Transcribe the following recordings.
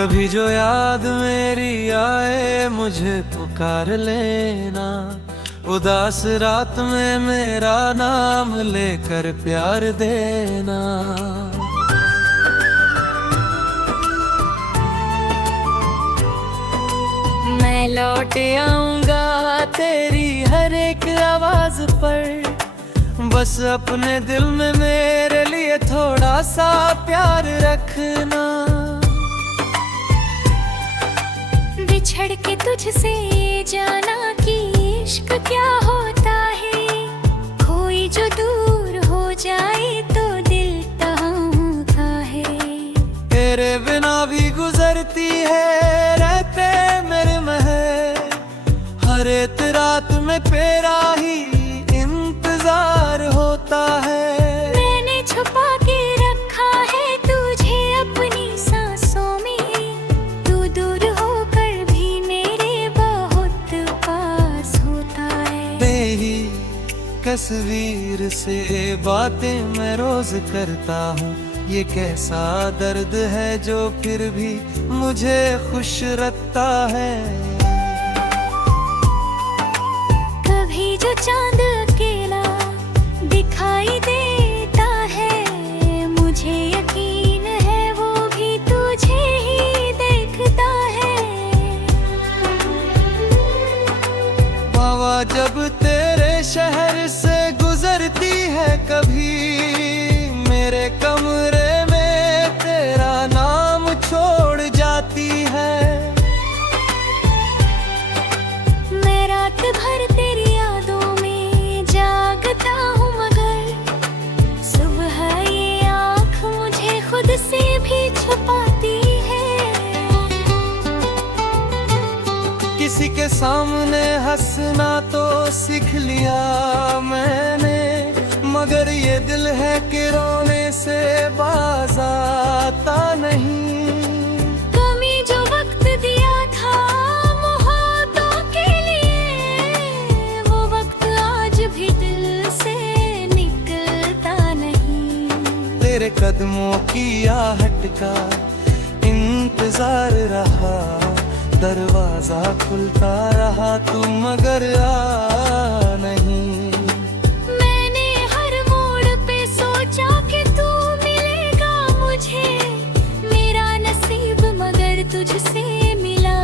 कभी जो याद मेरी आए मुझे पुकार लेना, उदास रात में मेरा नाम लेकर प्यार देना। मैं लौट आऊंगा तेरी हर एक आवाज पर, बस अपने दिल में मेरे लिए थोड़ा सा प्यार रखना। बिछड़ के तुझसे जाना कि इश्क क्या होता है, कोई जो दूर हो जाए तो दिल कहाँ होता है। तेरे बिना भी गुजरती है रहते मेरे महल, हर एक रात में तेरा ही इंतजार होता है। मैंने छुपा के रखा है तुझे अपनी सांसों में, तू दूर होकर भी मेरे बहुत पास होता है। तेरी तस्वीर से बातें मैं रोज करता हूँ, ये कैसा दर्द है जो फिर भी मुझे खुश रखता है। कभी जो चांद अकेला दिखाई देता है, मुझे यकीन है वो भी तुझे ही देखता है। हवा जब तेरे शहर से गुजरती है कभी, मेरे कमरे में तेरा नाम छोड़ जाती है। मैं रात भर तेरी यादों में जागता हूँ, मगर सुबह ये आँख मुझे खुद से भी छुपाती है। किसी के सामने हंसना तो सीख लिया मैंने, मगर ये दिल है कि रोने से बाज आता नहीं। कमी जो वक्त दिया था मोहब्बतों के लिए, वो वक्त आज भी दिल से निकलता नहीं। तेरे कदमों की आहट का इंतजार रहा, दरवाजा खुलता रहा तू मगर आ नहीं। मैंने हर मोड़ पे सोचा कि तू मिलेगा मुझे, मेरा नसीब मगर तुझसे मिला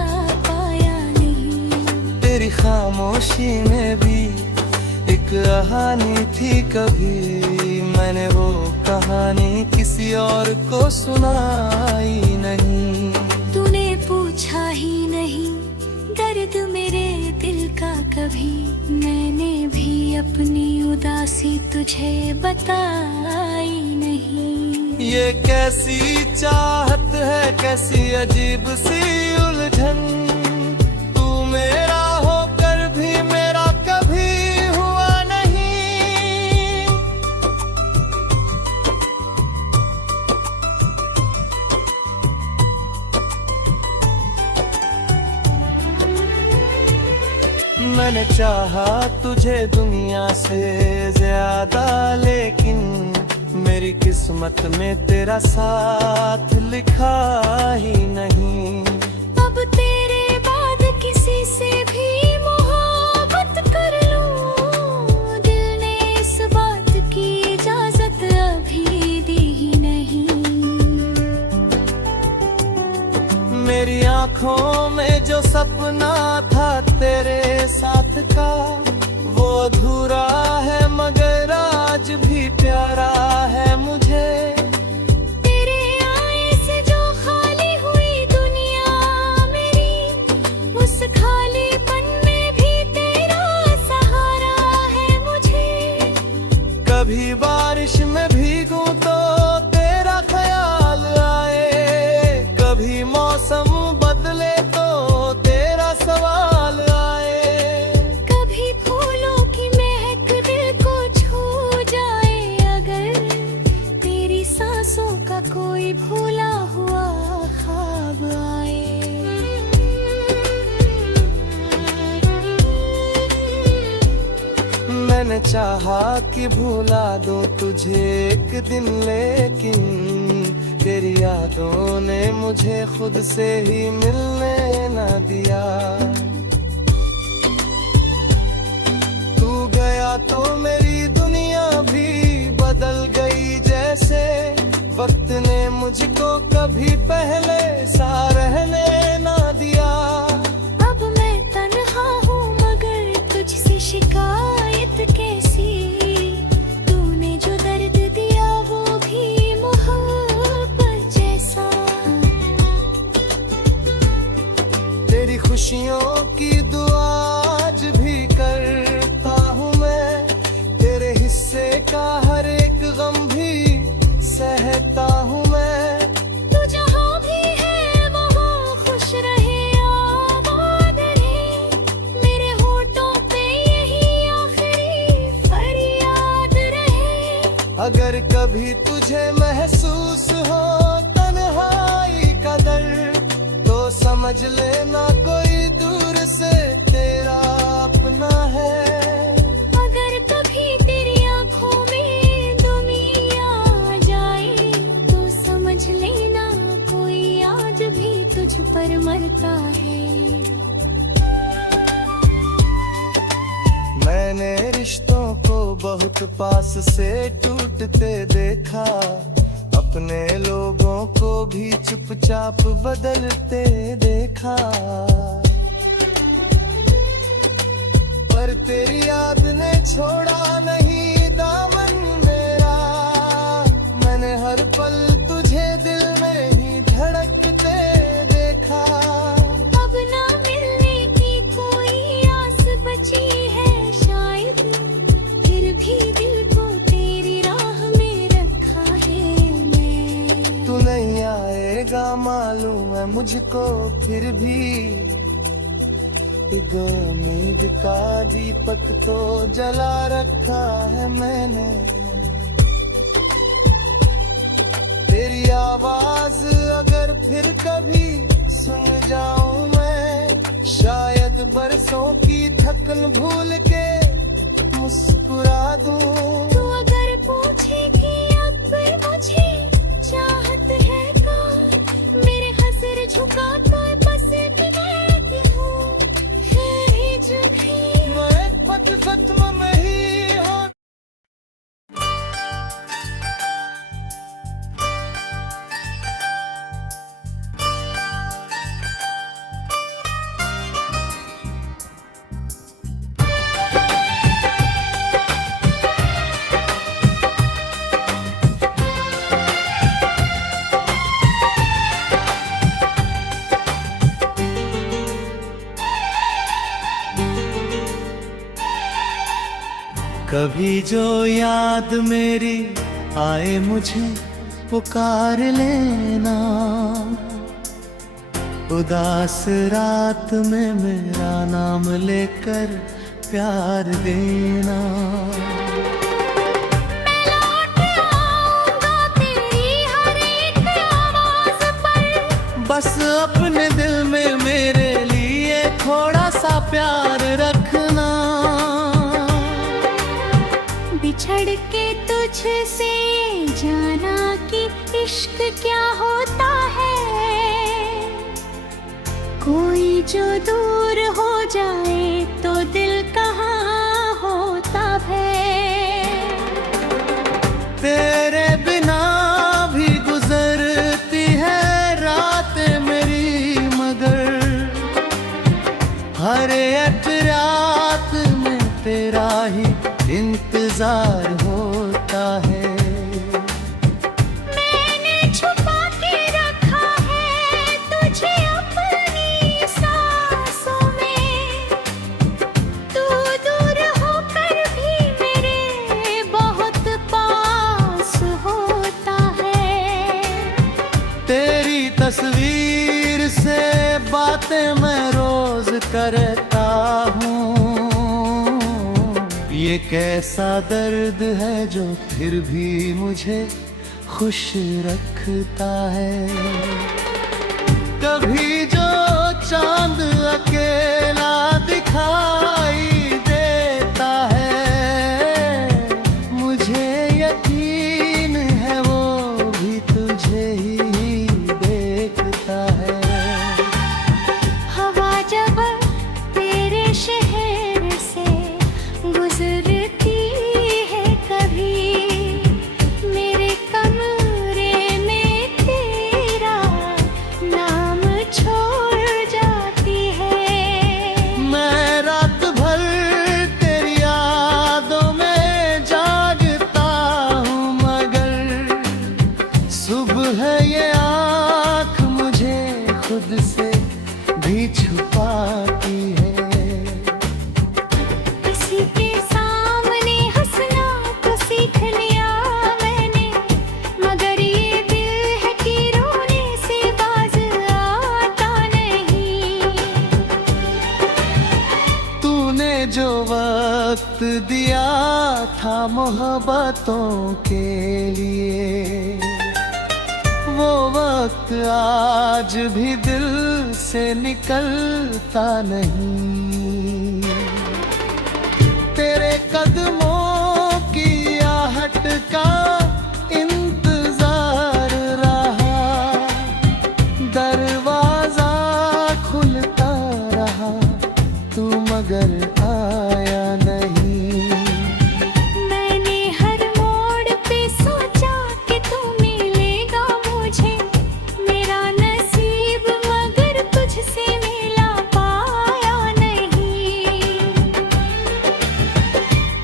पाया नहीं। तेरी खामोशी में भी एक कहानी थी, कभी मैंने वो कहानी किसी और को सुनाई नहीं। तूने पूछा ही नहीं दर्द मेरे दिल का कभी, मैंने भी अपनी उदासी तुझे बताई नहीं। ये कैसी चाहत है, कैसी अजीब सी उलझन, तू मेरा होकर भी मेरा कभी हुआ नहीं। मैंने चाहा तुझे दुनिया से ज्यादा, लेकिन मेरी किस्मत में तेरा साथ लिखा ही नहीं। अब तेरे बाद किसी से भी मोहब्बत कर लूं, दिल ने इस बात की इजाजत अभी दी ही नहीं। मेरी आँखों में जो सपना था तेरे साथ का, वो अधूरा है मगर आज भी प्यारा है मुझे। तेरे आए से जो खाली हुई दुनिया मेरी, उस खालीपन में भी तेरा सहारा है मुझे। कभी बारिश में भीगूं तो तेरा ख्याल आए, कभी मौसम बदले तो तेरा सवाल आए। कभी फूलों की महक दिल को छू जाए, अगर तेरी सांसों का कोई भूला हुआ ख्वाब आए। मैंने चाहा कि भुला दूं तुझे एक दिन, लेकिन तेरी यादों ने मुझे खुद से ही मिलने न दिया। तू गया तो मेरी दुनिया भी बदल गई जैसे, वक्त ने मुझको कभी पहले सा रहने ना दिया। अब मैं तन्हा हूँ मगर तुझसे शिकायत कैसी, तूने जो दर्द दिया वो भी मोहब्बत जैसा। तेरी खुशियों की दुआ आज भी करता हूँ मैं, तेरे हिस्से का हर एक गम भी सहता हूँ मैं। तू जहाँ भी है वहाँ खुश रहे आबाद रहे, मेरे होठों पे यही आखिरी फरियाद रहे। अगर कभी तुझे महसूस हो तन्हाई का दर्द, तो समझ लेना कोई दूर से तेरा अपना है। अगर कभी तेरी आँखों में दुनिया आ जाए, तो समझ लेना कोई आज भी तुझ पर मरता है। मैंने रिश्तों को बहुत पास से टूटते देखा, अपने लोगों को भी चुपचाप बदलते देखा। पर तेरी याद ने छोड़ा नहीं दामन मेरा, मैंने हर पल तुझे दिल में ही धड़कते देखा। अब ना मिलने की कोई आस बची है शायद, फिर भी दिल को तेरी राह में रखा है मैं। तू नहीं आएगा मालूम है मुझको, फिर भी एक उम्मीद का दीपक तो जला रखा है मैंने। तेरी आवाज अगर फिर कभी सुन जाऊं मैं, शायद बरसों की थकन भूल के मुस्कुरा दूं। तू अगर पूछे कि अब मुझे चाहत है का, मेरे हसर झुका तो बस कहती हूँ है जुड़ी। मैं पत खत्म नहीं हो। कभी जो याद मेरी आए मुझे पुकार लेना, उदास रात में मेरा नाम लेकर प्यार देना। मैं लौट आऊंगा तेरी हर एक आवाज पर, बस अपने दिल में मेरे लिए थोड़ा सा प्यार रखना। बिछड़ के तुझसे जाना कि इश्क क्या होता है, कोई जो दूर हो जाए तो दिल कहाँ होता है। तेरे बिना भी गुजरती है रातें मेरी, मगर हर एक रात में तेरा ही इंतजार होता है। मैंने छुपा के रखा है तुझे अपनी सांसों में, तू दूर होकर भी मेरे बहुत पास होता है। तेरी तस्वीर से बातें मैं रोज करता हूँ, ये कैसा दर्द है जो फिर भी मुझे खुश रखता है। कभी जो चांद अकेला दिखाई देता है, मुझे यकीन है वो भी तुझे ही दिया था मोहब्बतों के लिए, वो वक्त आज भी दिल से निकलता नहीं। तेरे कदमों की आहट का इंतजार रहा, दरवाजा खुलता रहा, तू मगर आया नहीं। मैंने हर मोड़ पे सोचा कि तू मिलेगा मुझे, मेरा नसीब मगर तुझसे मिला पाया नहीं।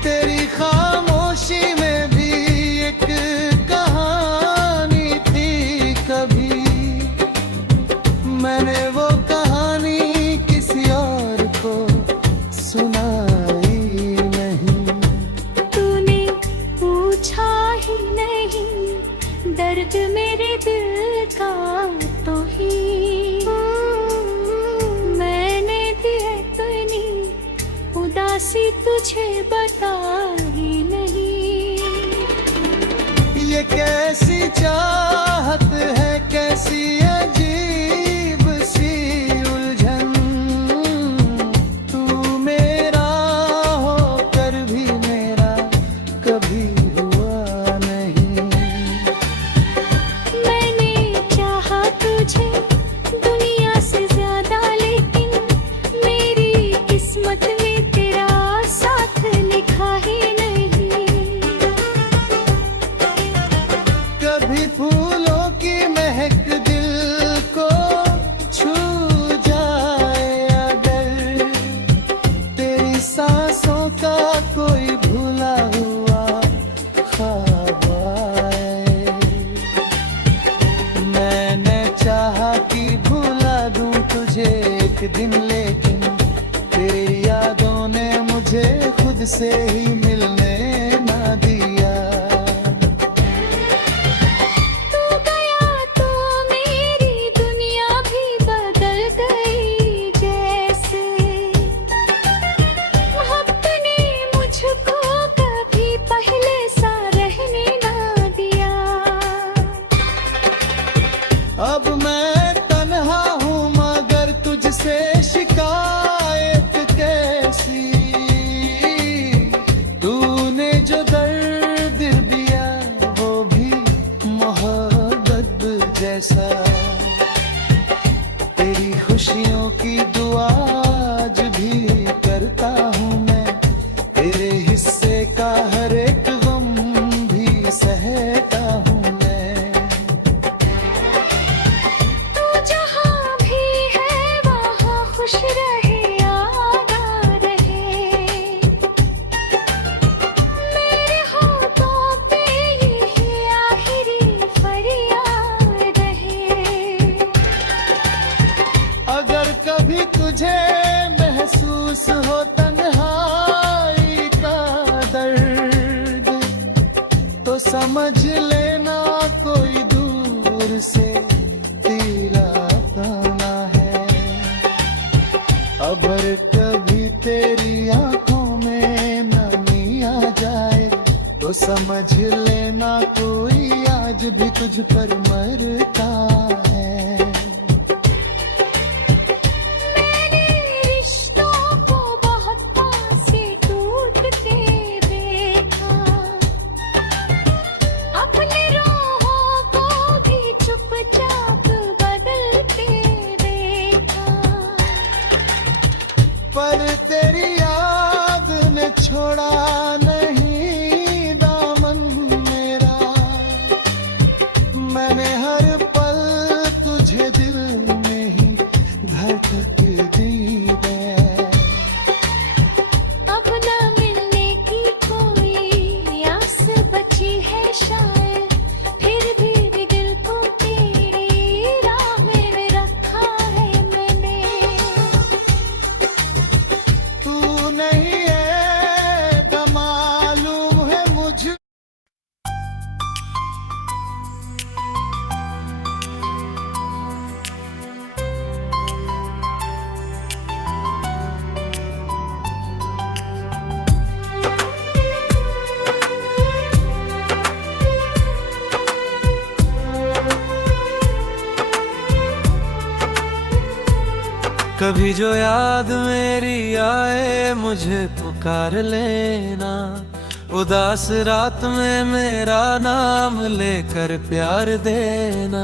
तेरी खामोशी में भी एक कहानी थी कभी, मैंने वो कहानी किसी और को सुनाई नहीं। तूने पूछा ही नहीं दर्द मेरे दिल का तो ही मैंने दी इतनी उदासी तुझे बता ही नहीं। ये कैसी चाहत है, कैसी अजीब सी उलझन, तू मेरा होकर भी मेरा कभी हुआ नहीं। मैंने चाहा तुझे दुनिया से ज्यादा, लेकिन मेरी किस्मत में तेरा साथ लिखा ही नहीं। कभी फूलों की महक दिल को छू जाए अगर, तेरी सांसों का कोई भूला हुआ ख्वाब आए। मैंने चाहा कि भूला दूं तुझे एक दिन, लेकिन तेरी यादों ने मुझे खुद से ही मिलने ना दिया। तू गया तो मेरी दुनिया भी बदल गई जैसे, मोहब्बत ने मुझको कभी पहले सा रहने ना दिया। अब मैं तन्हा हूँ मगर तुझसे शिकायत कैसी, तूने जो दर्द दिया वो भी मोहब्बत जैसा। तेरी खुशियों की दुआ आज भी करता हूँ मैं, तेरे हिस्से का हर एक गम भी सहता हूँ मैं। तू जहाँ भी है वहाँ खुश रहे आगा रहे, मेरे होठों पे यही आखिरी फरियाद रहे। अगर कभी तुझे महसूस हो तन्हाई का दर्द, तो समझ लेना कोई दूर से तेरा ताना है। अगर कभी तेरी आंखों में नमी आ जाए, तो समझ लेना कोई आज भी तुझ पर मरता है। मैंने रिश्तों को बहुत पास से टूटते देखा, अपने रोहों को भी चुपचाप बदलते देखा। पर तेरी याद ने छोड़ा नहीं दामन मेरा, मैंने हर पल तुझे दिल में ही धड़क दी है। अब न मिलने की कोई आस बची है शायद, फिर भी दिल को तेरी राह में रखा है मैंने। तू नहीं है द मालूम है मुझे। कभी जो याद मेरी आए मुझे पुकार लेना, उदास रात में मेरा नाम लेकर प्यार देना।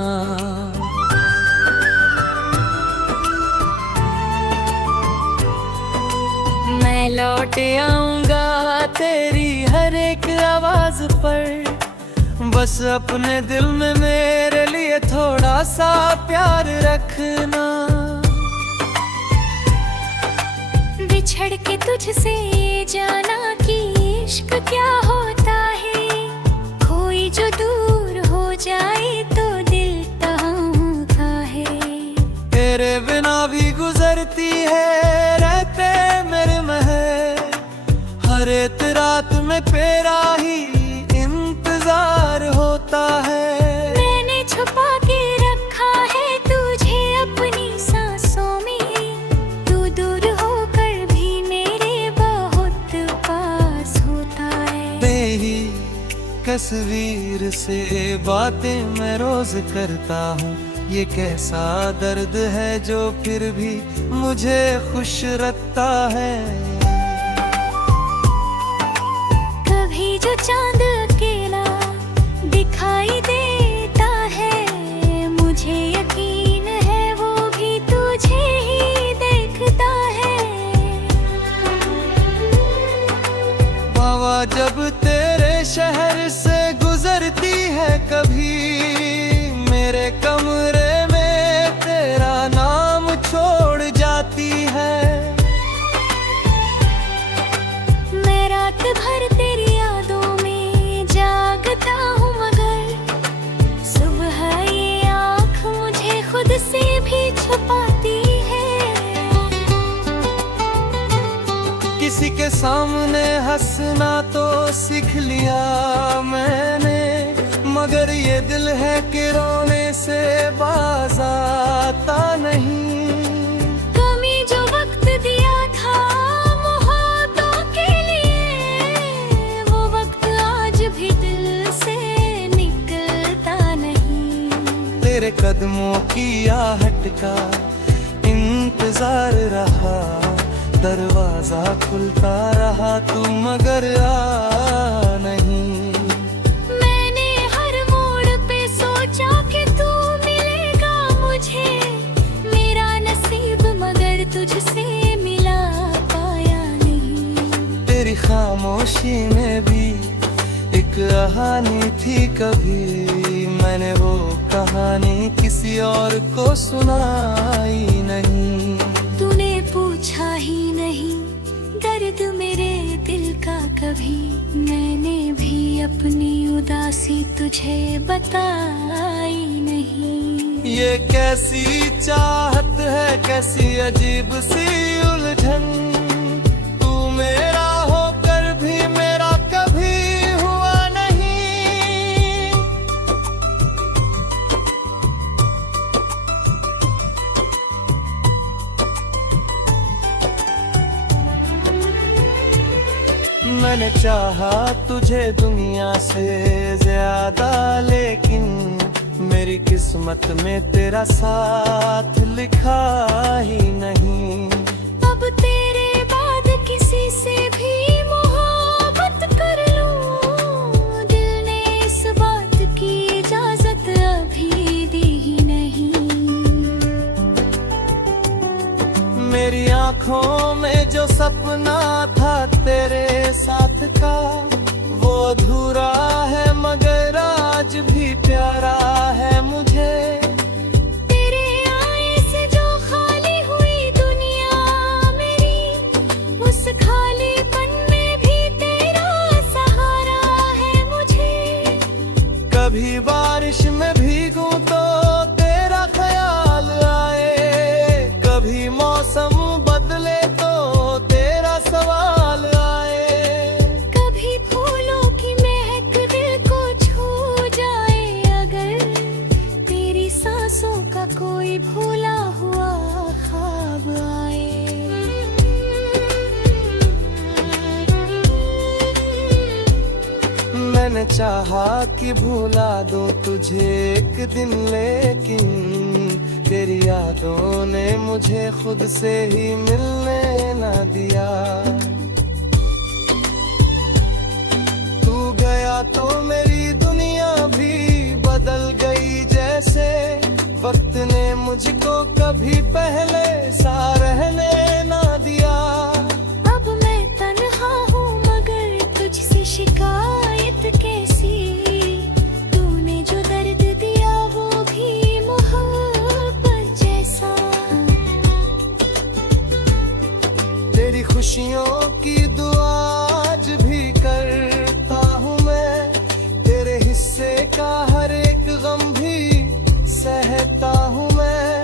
मैं लौट आऊंगा तेरी हर एक आवाज पर, बस अपने दिल में मेरे लिए थोड़ा सा प्यार रखना। बिछड़ के तुझसे जाना कि इश्क क्या होता है, कोई जो दूर हो जाए तो दिल कहाँ का है। तेरे बिना भी गुजरती है रहते मेरे महल, हर एक रात में तेरा ही इंतजार होता है। मैंने छुपा के रखा है तुझे अपनी सांसों में, तू दूर होकर भी मेरे बहुत पास होता है। तेरी तस्वीर से बातें मैं रोज करता हूँ, ये कैसा दर्द है जो फिर भी मुझे खुश रखता है। कभी जो चांद अकेला दिखाई देता है, मुझे यकीन है वो भी तुझे ही देखता है। हवा जब तेरे शहर से गुजरती है कभी, मेरे कमरे में तेरा नाम छोड़ जाती है। मैं रात भर तेरी यादों में जागता हूँ, मगर सुबह ये आँख मुझे खुद से भी छुपाती है। किसी के सामने हंसना तो सीख लिया मैंने, मगर ये दिल है कि रोने से बाज आता नहीं। कमी जो वक्त दिया था मोहब्बतों के लिए, वो वक्त आज भी दिल से निकलता नहीं। तेरे कदमों की आहट का इंतजार रहा, दरवाजा खुलता रहा तू मगर आ नहीं। मैंने हर मोड़ पे सोचा कि तू मिलेगा मुझे, मेरा नसीब मगर तुझसे मिला पाया नहीं। तेरी खामोशी में भी एक कहानी थी, कभी मैंने वो कहानी किसी और को सुनाई नहीं। तूने पूछा ही नहीं दर्द मेरे दिल का कभी, मैंने भी अपनी उदासी तुझे बताई नहीं। ये कैसी चाहत है, कैसी अजीब सी उलझन, तू मेरा होकर भी मेरा कभी हुआ नहीं। मैंने चाहा तुझे दुनिया से ज्यादा, लेकिन मेरी किस्मत में तेरा साथ लिखा ही नहीं। अब तेरे बाद किसी से भी मोहब्बत कर लूं, दिल ने इस बात की इजाजत अभी दी ही नहीं। मेरी आंखों में जो सपना था तेरे साथ का, वो अधूरा है मगर आज भी प्यारा है मुझे। तेरे आए से जो खाली हुई दुनिया मेरी, उस खालीपन में भी तेरा सहारा है मुझे। कभी बारिश में भीगूं तो तेरा ख्याल आए, कभी मौसम बदले तो तेरा सवाल आए। कभी फूलों की महक दिल को छू जाए, अगर तेरी सांसों का कोई भूला हुआ ख्वाब आए। मैंने चाहा कि भुला दूं तुझे एक दिन, लेकिन तेरी यादों ने मुझे खुद से ही मिलने ना दिया। तू गया तो मेरी दुनिया भी बदल गई जैसे, वक्त ने मुझको कभी पहले सा रहने ना दिया। अब मैं तन्हा हूँ मगर तुझसे शिकायत कैसी, तूने जो दर्द दिया वो भी मोहब्बत जैसा। तेरी खुशियों की दुआ आज भी करता हूँ मैं, तेरे हिस्से का हर एक गम भी सहता हूँ मैं।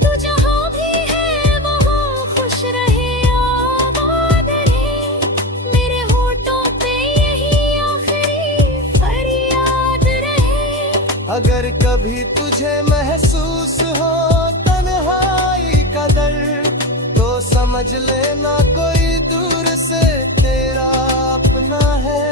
तू जहाँ भी है वहाँ खुश रहे आबाद रहे, मेरे होठों पे यही आखिरी फरियाद रहे। अगर कभी तुझे महसूस हो तन्हाई का दर्द, तो समझ लेना कोई दूर से तेरा अपना है।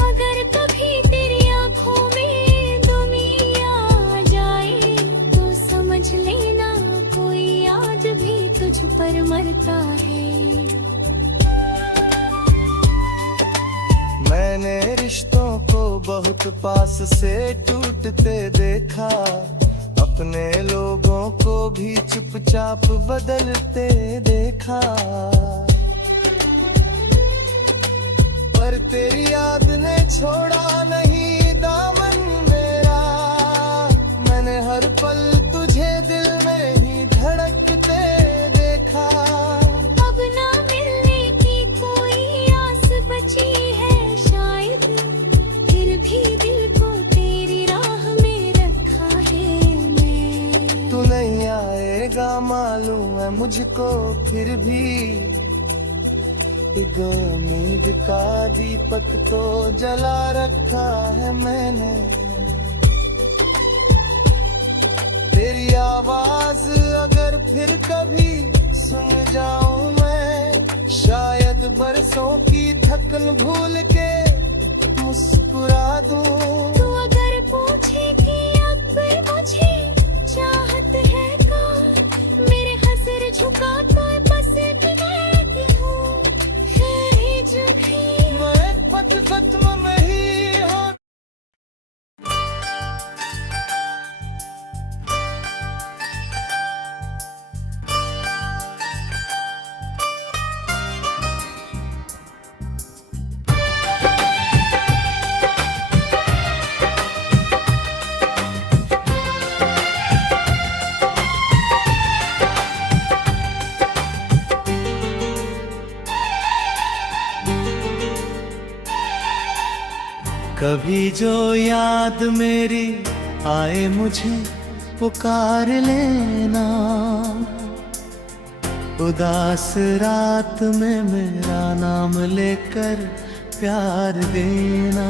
अगर कभी तेरी आँखों में दुनिया आ जाए, तो समझ लेना कोई आज भी तुझ पर मरता है। मैंने रिश्तों को बहुत पास से टूटते देखा, अपने लोगों को भी चुपचाप बदलते देखा। पर तेरी याद ने छोड़ा नहीं दामन मेरा, मैंने हर पल तुझे दिल में ही धड़कते देखा। अब ना मिलने की कोई आस बची है शायद, फिर भी दिल को तेरी राह में रखा है मैं। तू नहीं आएगा मालूम है मुझको, फिर भी एक उम्मीद का दीपक तो जला रखा है मैंने। तेरी आवाज अगर फिर कभी सुन जाऊं मैं, शायद बरसों की थकन भूल के मुस्कुरा दूं। तू अगर पूछे कि अब मुझे चाहत है का, मेरे हसर झुका तो बस कहती हूँ है जुड़ी। मैं पथ खत्म नहीं हो। कभी जो याद मेरी आए मुझे पुकार लेना, उदास रात में मेरा नाम लेकर प्यार देना।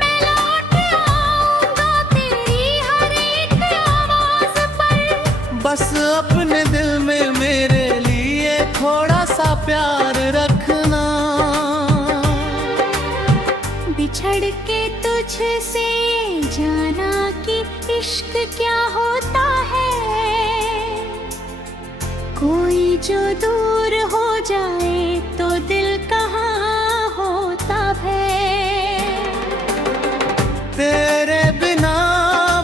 मैं लौट आऊंगा तेरी हर एक आवाज पर, बस अपने दिल में मेरे लिए थोड़ा सा प्यार रखना। बिछड़ के तुझसे जाना कि इश्क क्या होता है, कोई जो दूर हो जाए तो दिल कहाँ होता है। तेरे बिना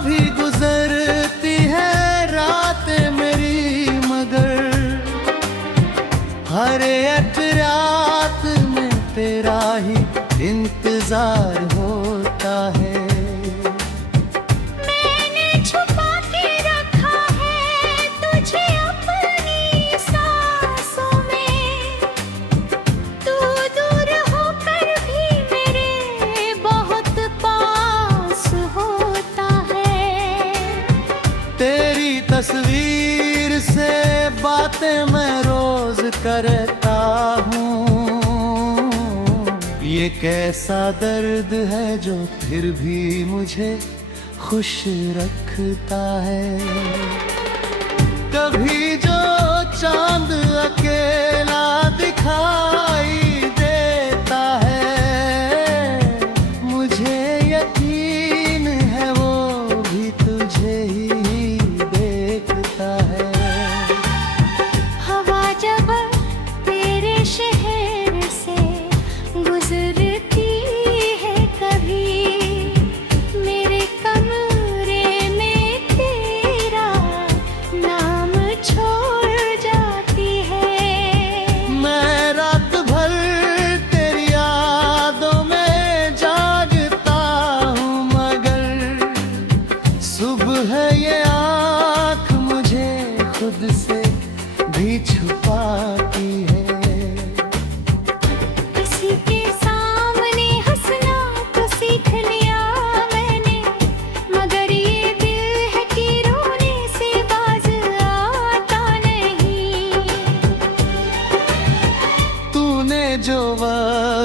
भी गुजरती है रातें मेरी, मगर हर एक रात में तेरा ही इंतजार होता है। मैंने छुपा के रखा है तुझे अपनी सांसों में, तू दूर होकर भी मेरे बहुत पास होता है। तेरी तस्वीर से बातें मैं रोज करता हूँ, ये कैसा दर्द है जो फिर भी मुझे खुश रखता है। कभी जो चांद अकेला दिखाई देता है, मुझे यकीन है वो भी तुझे ही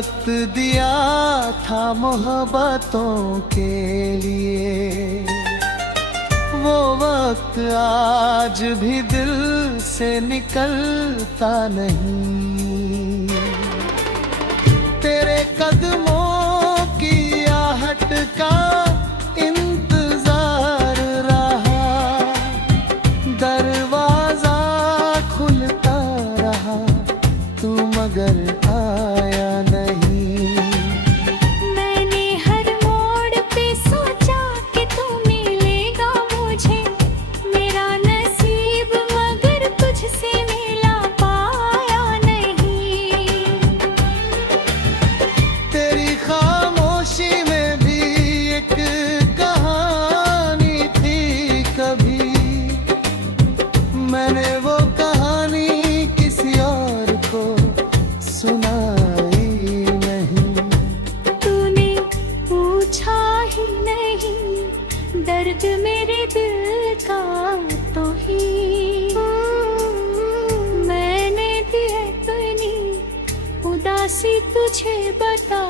वक्त दिया था मोहब्बतों के लिए, वो वक्त आज भी दिल से निकलता नहीं। तेरे कदमों की आहट का इंतजार रहा, दरवाजा खुलता रहा, तू मगर आया नहीं। मैंने हर मोड़ पे सोचा कि तू मिलेगा मुझे, मेरा नसीब मगर तुझसे मिला पाया नहीं। तेरी खामोशी में भी एक कहानी थी कभी, मैंने वो कहानी किसी और को सुनाई नहीं। तूने पूछा ही नहीं दर्द मेरे दिल का तो ही मैंने दी अपनी उदासी तुझे बता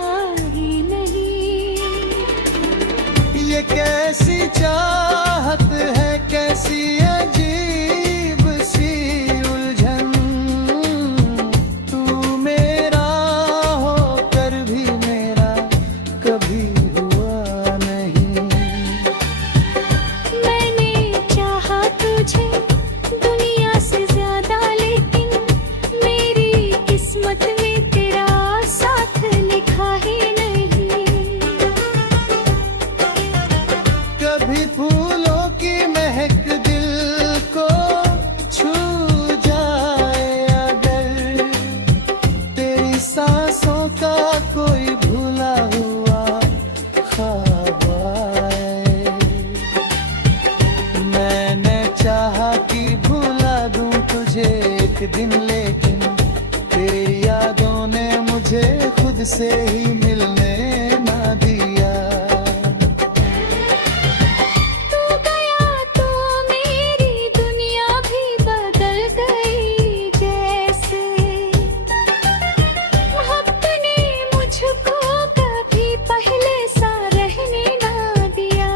ही नहीं। ये कैसी चाहत है, कैसी अजीब सी उलझन, तू मेरा होकर भी मेरा कभी हुआ नहीं। मैंने चाहा तुझे दुनिया से ज्यादा, लेकिन मेरी किस्मत में तेरा साथ लिखा ही नहीं। कभी फूलों की महक दिल को छू जाए अगर, तेरी सांसों का कोई भूला हुआ ख्वाब आए। मैंने चाहा कि भूला दूं तुझे एक दिन, लेकिन तेरी यादों ने मुझे खुद से ही मिलने ना दिया। तू गया तो मेरी दुनिया भी बदल गई जैसे, मोहब्बत ने मुझको कभी पहले सा रहने ना दिया।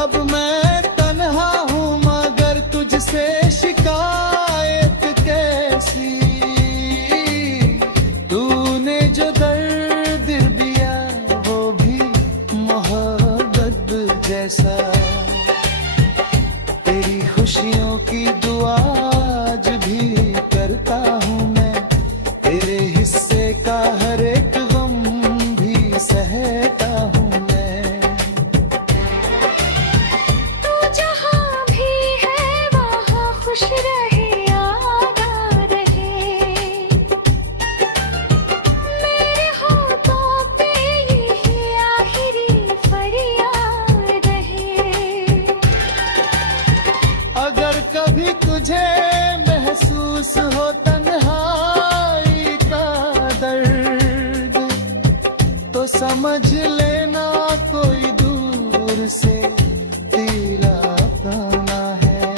अब मैं तन्हा हूँ मगर तुझसे शिकायत कैसी, तूने जो दर्द दिया वो भी मोहब्बत जैसा। तेरी खुशियों की दुआ आज भी करता हूँ मैं, तेरे हिस्से का हर एक गम भी सहता हूँ मैं। तू जहाँ भी है वहाँ खुश रहे, आगा रहे, मेरे होठों पे यही आखिरी फरियाद रहे। अगर कभी तुझे महसूस हो तन्हाई का दर्द, तो समझ लेना कोई दूर से तेरा अपना है।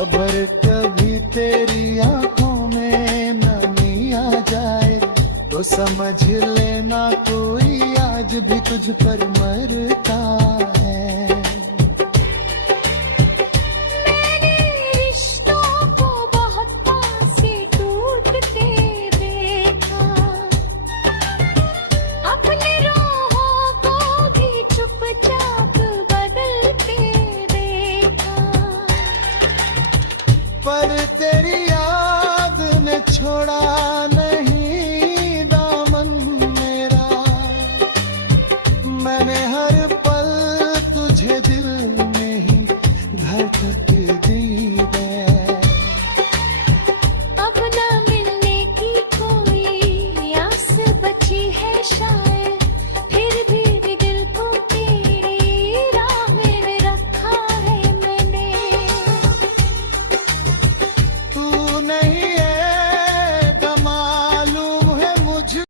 अगर कभी तेरी आंखों में नमी आ जाए, तो समझ लेना कोई आज भी तुझ पर मरता है। मैंने रिश्तों को बहुत पास से टूटते देखा, अपने रोहों को भी चुपचाप बदलते देखा। पर तेरी याद ने छोड़ा